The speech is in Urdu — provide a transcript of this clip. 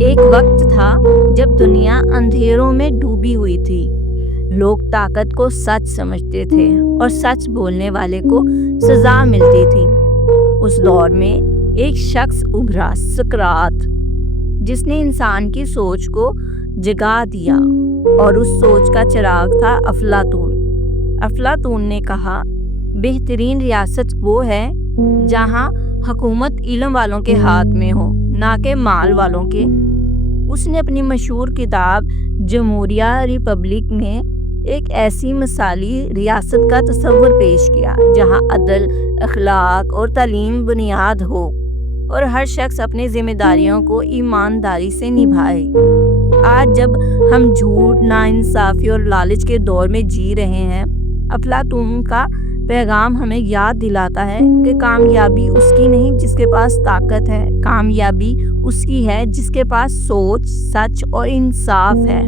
ایک وقت تھا جب دنیا اندھیروں میں ڈوبی ہوئی تھی۔ لوگ طاقت کو سچ سمجھتے تھے اور سچ بولنے والے کو سزا ملتی تھی۔ اس دور میں ایک شخص ابھرا، سقراط، جس نے انسان کی سوچ کو جگا دیا، اور اس سوچ کا چراغ تھا افلاطون۔ افلاطون نے کہا، بہترین ریاست وہ ہے جہاں حکومت علم والوں کے ہاتھ میں ہو، نہ کہ مال والوں کے۔ اس نے اپنی مشہور کتاب جمہوریہ ریپبلک میں ایک ایسی مثالی ریاست کا تصور پیش کیا جہاں عدل، اخلاق اور تعلیم بنیاد ہو، اور ہر شخص اپنی ذمہ داریوں کو ایمانداری سے نبھائے۔ آج جب ہم جھوٹ، ناانصافی اور لالچ کے دور میں جی رہے ہیں، افلاطون کا پیغام ہمیں یاد دلاتا ہے کہ کامیابی اس کی نہیں جس کے پاس طاقت ہے، کامیابی اس کی ہے جس کے پاس سوچ، سچ اور انصاف ہے۔